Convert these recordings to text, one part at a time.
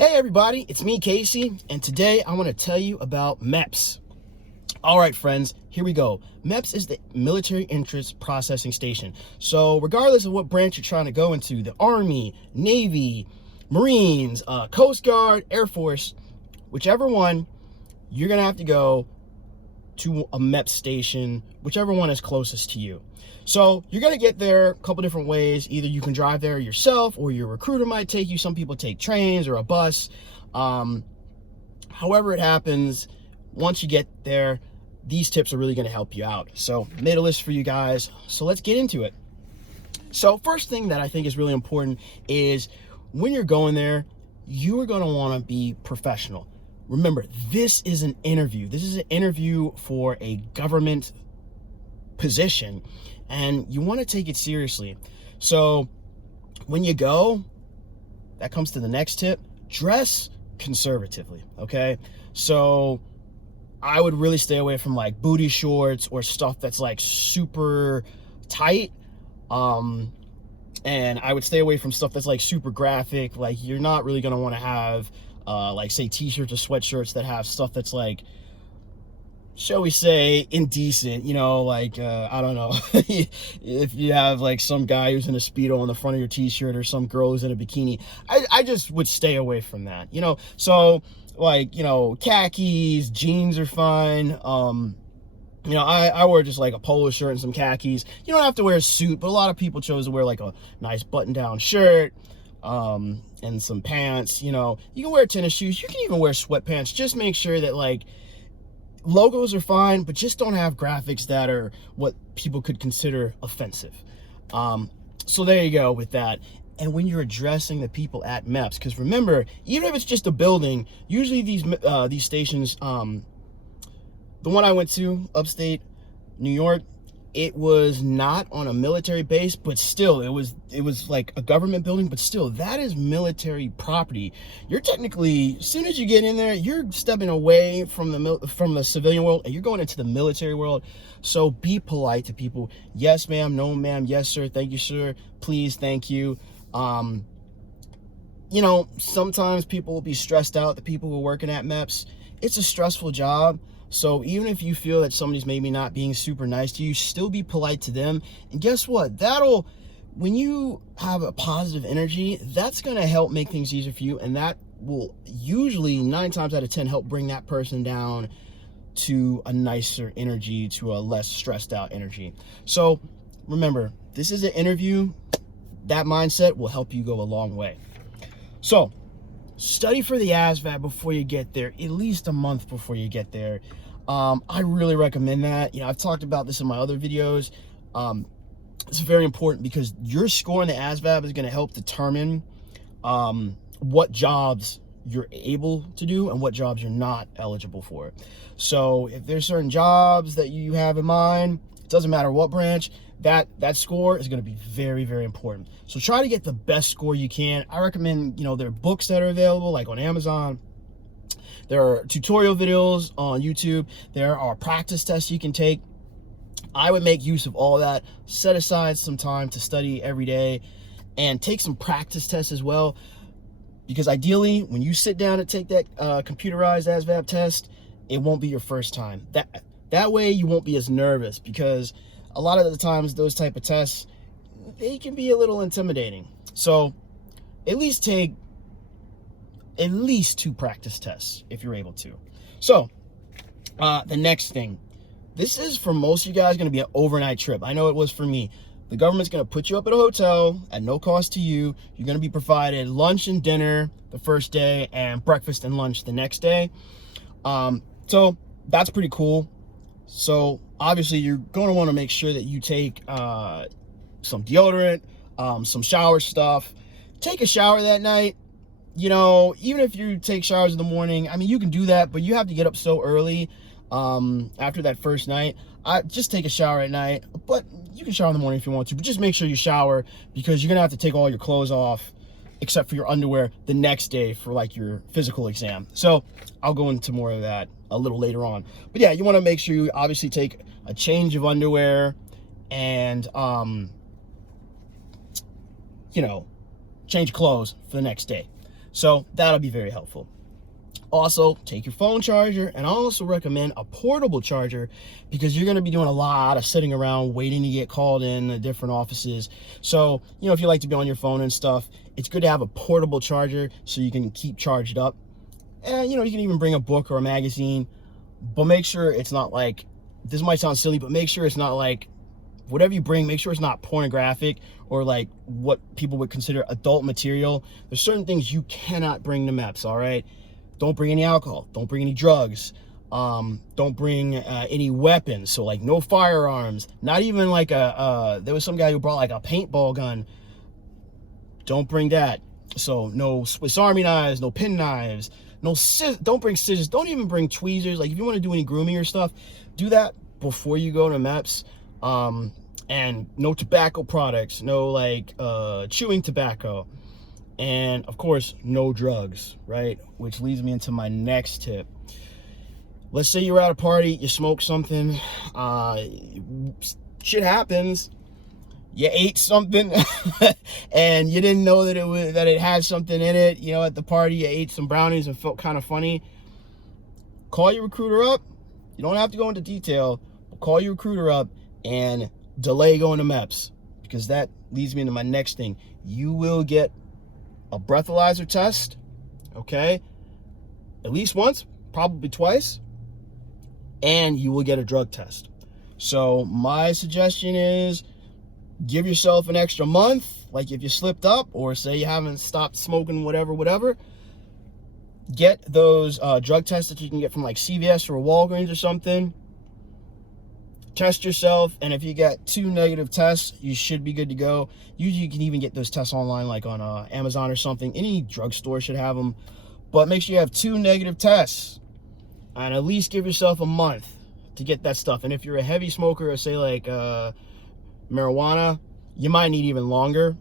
Hey everybody, it's me, Casey, and today I want to tell you about MEPS. All right, friends, here we go. MEPS is the Military Entrance Processing Station. So regardless of what branch you're trying to go into, the Army, Navy, Marines, Coast Guard, Air Force, whichever one, you're going to have to go to a MEPS station, whichever one is closest to you. So you're going to get there a couple different ways. Either you can drive there yourself or your recruiter might take you. Some people take trains or a bus. However it happens, once you get there, these tips are really going to help you out. So I made a list for you guys. So let's get into it. So first thing that I think is really important is when you're going there, you are going to want to be professional. Remember, this is an interview. This is an interview for a government position, and you want to take it seriously. So when you go, that comes to the next tip, dress conservatively, okay? So I would really stay away from like booty shorts or stuff that's like super tight. And I would stay away from stuff that's like super graphic. Like you're not really going to want to have like say t-shirts or sweatshirts that have stuff that's like, shall we say, indecent, you know, like I don't know, if you have like some guy who's in a Speedo on the front of your t-shirt or some girl who's in a bikini, I just would stay away from that, you know. So like, you know, khakis, jeans are fine. You know, I wear just like a polo shirt and some khakis. You don't have to wear a suit, but a lot of people chose to wear like a nice button-down shirt and some pants. You know, you can wear tennis shoes, you can even wear sweatpants. Just make sure that like logos are fine, but just don't have graphics that are what people could consider offensive. So there you go with that. And when you're addressing the people at MEPS, because remember, even if it's just a building, usually these stations, the one I went to, upstate New York, it was not on a military base, but still, it was like a government building, but still, that is military property. You're technically, as soon as you get in there, you're stepping away from the civilian world, and you're going into the military world. So be polite to people. Yes, ma'am. No, ma'am. Yes, sir. Thank you, sir. Please, thank you. You know, sometimes people will be stressed out, the people who are working at MEPS. It's a stressful job. So even if you feel that somebody's maybe not being super nice to you, still be polite to them. And guess what? When you have a positive energy, that's going to help make things easier for you. And that will usually 9 times out of 10 help bring that person down to a nicer energy, to a less stressed out energy. So remember, this is an interview. That mindset will help you go a long way. So study for the ASVAB before you get there, at least a month before you get there. I really recommend that. You know, I've talked about this in my other videos. It's very important because your score in the ASVAB is going to help determine what jobs you're able to do and what jobs you're not eligible for. So if there's certain jobs that you have in mind, it doesn't matter what branch, that score is going to be very, very important. So try to get the best score you can. I recommend, you know, there are books that are available like on Amazon. There are tutorial videos on YouTube. There are practice tests you can take. I would make use of all that. Set aside some time to study every day and take some practice tests as well. Because ideally, when you sit down and take that computerized ASVAB test, it won't be your first time. That way you won't be as nervous, because a lot of the times those type of tests, they can be a little intimidating. So at least take at least 2 practice tests if you're able to. So the next thing, this is for most of you guys going to be an overnight trip. I know it was for me. The government's going to put you up at a hotel at no cost to you. You're going to be provided lunch and dinner the first day and breakfast and lunch the next day. So that's pretty cool. So obviously you're going to want to make sure that you take some deodorant, some shower stuff. Take a shower that night. You know, even if you take showers in the morning, I mean, you can do that, but you have to get up so early after that first night. Just take a shower at night, but you can shower in the morning if you want to, but just make sure you shower, because you're going to have to take all your clothes off except for your underwear the next day for like your physical exam. So I'll go into more of that a little later on. But yeah, you want to make sure you obviously take a change of underwear and, you know, change clothes for the next day. So that'll be very helpful. Also, take your phone charger, and I also recommend a portable charger because you're going to be doing a lot of sitting around waiting to get called in the different offices. So, if you like to be on your phone and stuff, it's good to have a portable charger so you can keep charged up. And, you can even bring a book or a magazine, but make sure it's not like, this might sound silly, but make sure it's not like, whatever you bring, make sure it's not pornographic or like what people would consider adult material. There's certain things you cannot bring to MEPS, all right? Don't bring any alcohol. Don't bring any drugs. Don't bring any weapons. So like no firearms. Not even like there was some guy who brought like a paintball gun. Don't bring that. So no Swiss Army knives, no pen knives, don't bring scissors. Don't even bring tweezers. Like if you want to do any grooming or stuff, do that before you go to MEPS. And no tobacco products, no like chewing tobacco. And of course, no drugs, right? Which leads me into my next tip. Let's say you're at a party, you smoke something, shit happens. You ate something and you didn't know that it had something in it. At the party, you ate some brownies and felt kind of funny. Call your recruiter up. You don't have to go into detail, but call your recruiter up and delay going to MEPS, because that leads me into my next thing. You will get a breathalyzer test, okay? At least once, probably twice, and you will get a drug test. So my suggestion is give yourself an extra month, like if you slipped up or say you haven't stopped smoking, whatever, get those drug tests that you can get from like CVS or Walgreens or something. Test yourself, and if you get 2 negative tests, you should be good to go. Usually you can even get those tests online, like on Amazon or something. Any drugstore should have them, but make sure you have 2 negative tests, and at least give yourself a month to get that stuff. And if you're a heavy smoker, or say like marijuana, you might need even longer.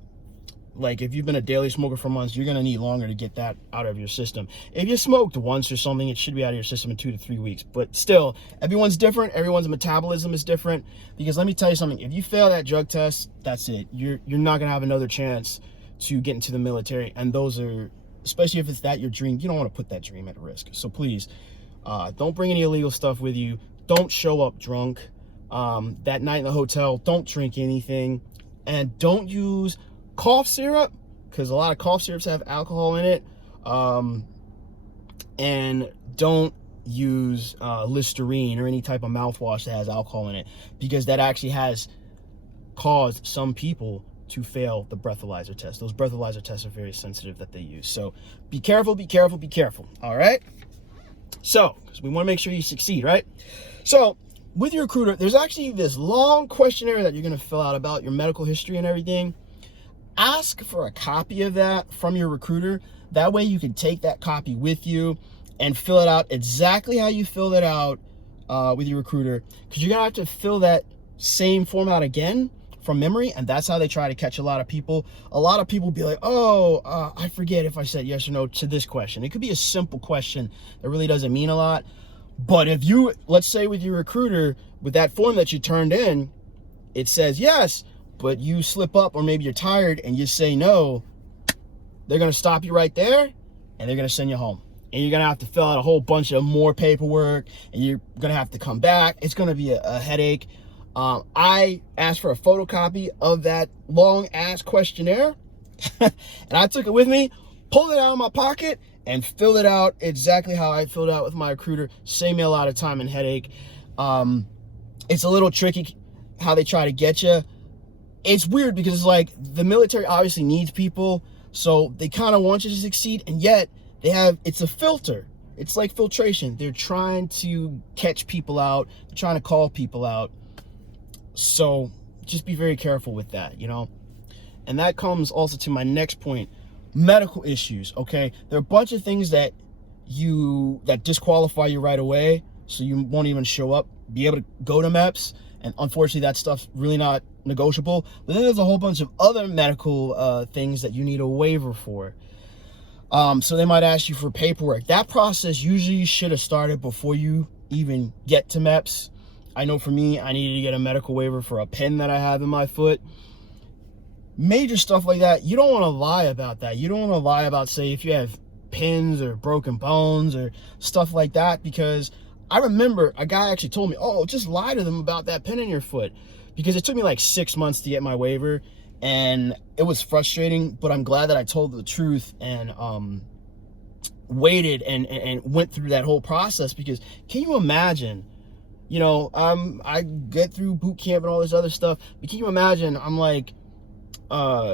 Like if you've been a daily smoker for months, you're gonna need longer to get that out of your system. If you smoked once or something, it should be out of your system in 2 to 3 weeks. But still, everyone's different. Everyone's metabolism is different. Because let me tell you something, if you fail that drug test, that's it. You're not gonna have another chance to get into the military. And those are, especially if it's your dream, you don't want to put that dream at risk. So please, don't bring any illegal stuff with you. Don't show up drunk. That night in the hotel, don't drink anything. And don't use cough syrup, because a lot of cough syrups have alcohol in it. And don't use Listerine or any type of mouthwash that has alcohol in it, because that actually has caused some people to fail the breathalyzer test. Those breathalyzer tests are very sensitive that they use. So be careful, be careful, be careful. All right? So, because we want to make sure you succeed, right? So with your recruiter, there's actually this long questionnaire that you're going to fill out about your medical history and everything. Ask for a copy of that from your recruiter. That way you can take that copy with you and fill it out exactly how you filled it out with your recruiter, because you're going to have to fill that same form out again from memory, and that's how they try to catch a lot of people. A lot of people be like, I forget if I said yes or no to this question. It could be a simple question that really doesn't mean a lot. But if you, let's say with your recruiter, with that form that you turned in, it says yes, but you slip up, or maybe you're tired and you say no, they're going to stop you right there and they're going to send you home. And you're going to have to fill out a whole bunch of more paperwork, and you're going to have to come back. It's going to be a headache. I asked for a photocopy of that long ass questionnaire and I took it with me, pulled it out of my pocket, and filled it out exactly how I filled out with my recruiter. Saved me a lot of time and headache. It's a little tricky how they try to get you. It's weird because it's like the military obviously needs people, so they kind of want you to succeed, and yet it's a filter. It's like filtration. They're trying to catch people out. They're trying to call people out. So just be very careful with that, And that comes also to my next point, medical issues, okay? There are a bunch of things that disqualify you right away, so you won't even show up, be able to go to MEPS. And unfortunately, that stuff's really not negotiable. But then there's a whole bunch of other medical things that you need a waiver for. So they might ask you for paperwork. That process usually should have started before you even get to MEPS. I know for me, I needed to get a medical waiver for a pin that I have in my foot. major stuff like that, you don't want to lie about that. You don't want to lie about, say, if you have pins or broken bones or stuff like that, because I remember a guy actually told me, oh, just lie to them about that pin in your foot, because it took me like 6 months to get my waiver, and it was frustrating, but I'm glad that I told the truth and waited and went through that whole process. Because can you imagine, you know, I get through boot camp and all this other stuff, but can you imagine I'm like,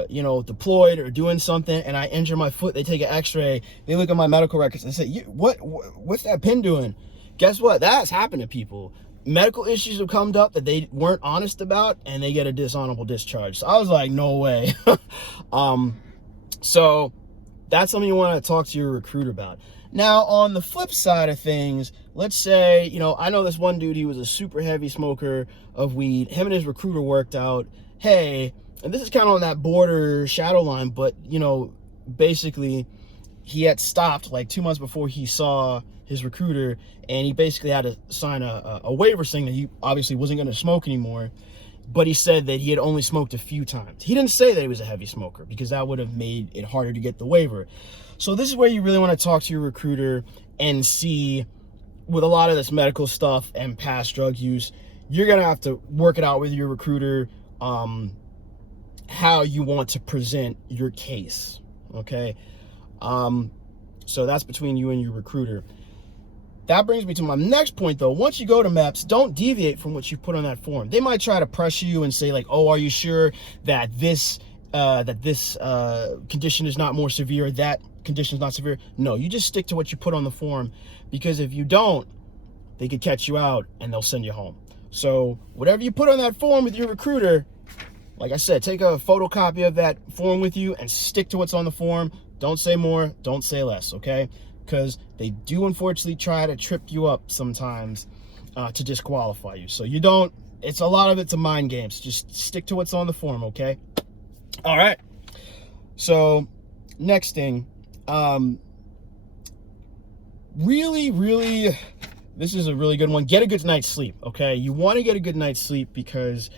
you know, deployed or doing something, and I injure my foot, they take an x-ray, they look at my medical records and say, what's that pin doing? Guess what? That's happened to people. Medical issues have come up that they weren't honest about, and they get a dishonorable discharge. So I was like, no way. So that's something you want to talk to your recruiter about. Now, on the flip side of things, let's say, you know, I know this one dude, he was a super heavy smoker of weed. Him and his recruiter worked out, hey, and this is kind of on that border shadow line, but, you know, basically he had stopped like 2 months before he saw his recruiter, and he basically had to sign a waiver saying that he obviously wasn't going to smoke anymore, but he said that he had only smoked a few times. He didn't say that he was a heavy smoker, because that would have made it harder to get the waiver. So this is where you really want to talk to your recruiter and see, with a lot of this medical stuff and past drug use, you're going to have to work it out with your recruiter, how you want to present your case, okay? So that's between you and your recruiter. That brings me to my next point, though. Once you go to MEPS, don't deviate from what you put on that form. They might try to pressure you and say, like, oh, are you sure that this condition is not more severe, that condition is not severe? No, you just stick to what you put on the form, because if you don't, they could catch you out and they'll send you home. So whatever you put on that form with your recruiter, like I said, take a photocopy of that form with you and stick to what's on the form. Don't say more, don't say less, okay? Because they do unfortunately try to trip you up sometimes to disqualify you. So you don't, it's a lot of it's a mind games. Just stick to what's on the form, okay? All right. So next thing, really, this is a really good one. Get a good night's sleep, okay? You want to get a good night's sleep, because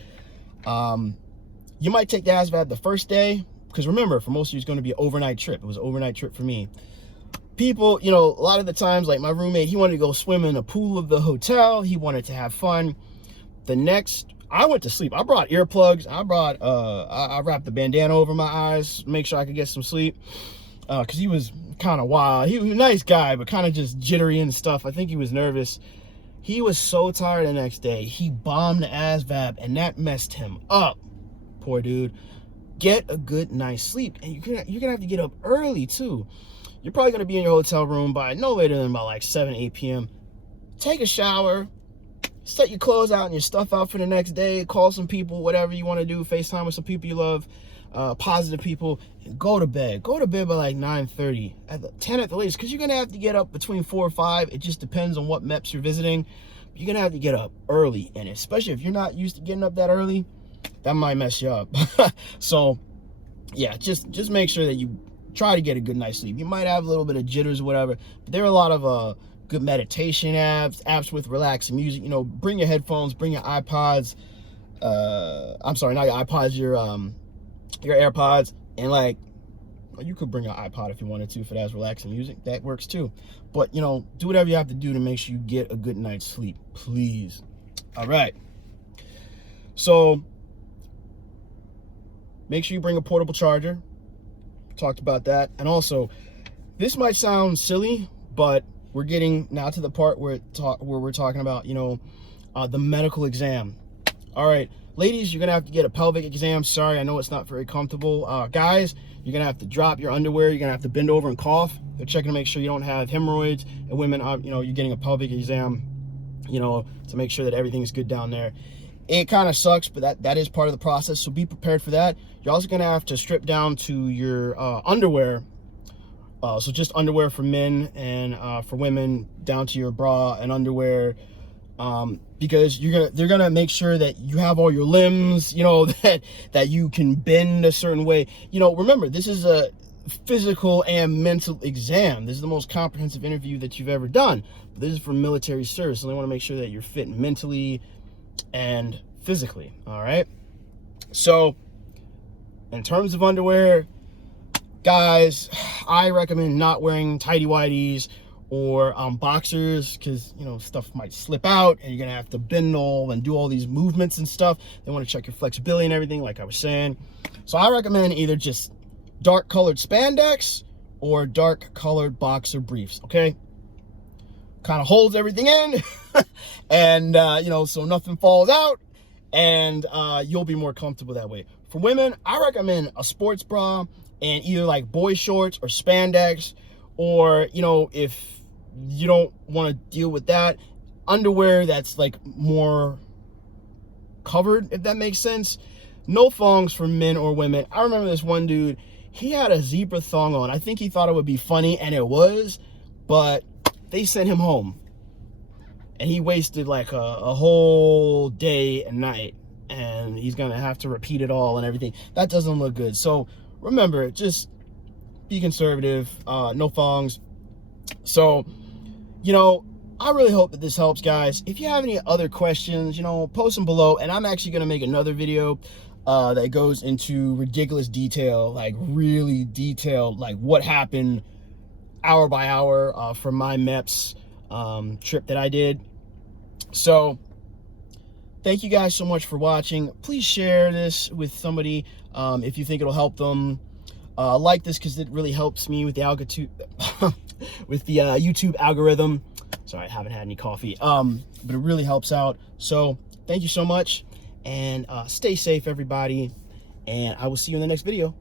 you might take the ASVAB the first day, because remember, for most of you, it's going to be an overnight trip. It was an overnight trip for me. People, you know, a lot of the times, like my roommate, he wanted to go swim in a pool of the hotel. He wanted to have fun. I went to sleep. I brought earplugs. I wrapped the bandana over my eyes, make sure I could get some sleep, because he was kind of wild. He was a nice guy, but kind of just jittery and stuff. I think he was nervous. He was so tired the next day. He bombed the ASVAB, and that messed him up. Poor dude. Get a good night's sleep, and you're gonna have to get up early too. You're probably gonna be in your hotel room by no later than about like 7, 8 p.m. Take a shower, set your clothes out and your stuff out for the next day, call some people, whatever you want to do, FaceTime with some people you love, positive people, and go to bed. Go to bed by like 9:30, 10 at the latest, because you're gonna have to get up between 4 or 5. It just depends on what MEPS you're visiting. You're gonna have to get up early, and especially if you're not used to getting up that early, that might mess you up. So yeah, just make sure that you try to get a good night's sleep. You might have a little bit of jitters or whatever, but there are a lot of good meditation apps with relaxing music. You know, bring your headphones, bring your iPods. I'm sorry, not your iPods, your AirPods, and like, you could bring an iPod if you wanted to, if it has relaxing music. That works too. But, you know, do whatever you have to do to make sure you get a good night's sleep, please. All right. So make sure you bring a portable charger. Talked about that. And also, this might sound silly, but we're getting now to the part where we're talking about, you know, the medical exam. All right, ladies, you're gonna have to get a pelvic exam. Sorry, I know it's not very comfortable. Guys, you're gonna have to drop your underwear. You're gonna have to bend over and cough. They're checking to make sure you don't have hemorrhoids. And women, you know, you're getting a pelvic exam, you know, to make sure that everything's good down there. It kind of sucks, but that is part of the process, so be prepared for that. You're also going to have to strip down to your underwear. So just underwear for men, and for women, down to your bra and underwear, because they're going to make sure that you have all your limbs, you know, that you can bend a certain way. You know, remember, this is a physical and mental exam. This is the most comprehensive interview that you've ever done. But this is for military service, so they want to make sure that you're fit mentally and physically. All right, so in terms of underwear, guys, I recommend not wearing tighty whities or boxers, because you know stuff might slip out and you're gonna have to bend all and do all these movements and stuff. They want to check your flexibility and everything, like I was saying. So I recommend either just dark colored spandex or dark colored boxer briefs. Okay, kind of holds everything in and you know, so nothing falls out, and you'll be more comfortable that way. For women, I recommend a sports bra and either like boy shorts or spandex, or you know, if you don't want to deal with that, underwear that's like more covered, if that makes sense. No thongs for men or women. I remember this one dude, he had a zebra thong on. I think he thought it would be funny, and it was, but they sent him home and he wasted like a whole day and night, and he's gonna have to repeat it all and everything. That doesn't look good. So remember, just be conservative. No thongs. So, you know, I really hope that this helps, guys. If you have any other questions, you know, post them below, and I'm actually gonna make another video that goes into ridiculous detail, like really detailed, like what happened hour by hour from my MEPS trip that I did. So thank you guys so much for watching. Please share this with somebody if you think it'll help them. Like this, because it really helps me with the with the YouTube algorithm. Sorry, I haven't had any coffee, but it really helps out. So thank you so much, and stay safe, everybody, and I will see you in the next video.